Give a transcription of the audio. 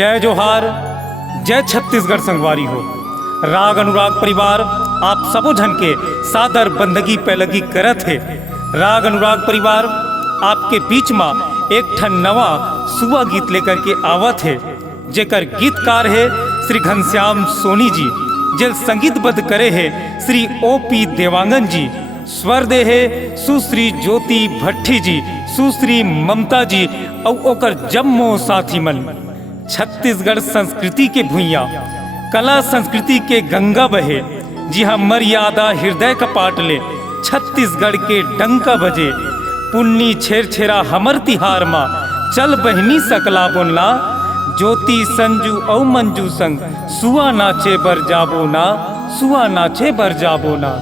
जय जोहार, जय छत्तीसगढ़ संगवारी हो। राग अनुराग परिवार आप सबो झन के सादर बंदगी पैलगी करत है। राग अनुराग परिवार आपके बीच में एक ठन नवा सुआ गीत लेकर के आवत है, जेकर गीतकार है श्री घनश्याम सोनी जी, जेल संगीतबद्ध करे है श्री ओपी देवांगन जी, स्वर दे है सुश्री ज्योति भट्टी जी, सुश्री ममता जी और ओकर जम्मो साथी मन। छत्तीसगढ़ संस्कृति के भुइया कला संस्कृति के गंगा बहे, जी हाँ मर्यादा हृदय का पाट ले छत्तीसगढ़ के डंका बजे। पुन्नी छेर छेरा हमर तिहार मा चल बहनी सकला बोलना, ज्योति संजू औ मंजू संग सुआ नाचे बर जाबो ना, सुआ नाचे बर जाबो ना।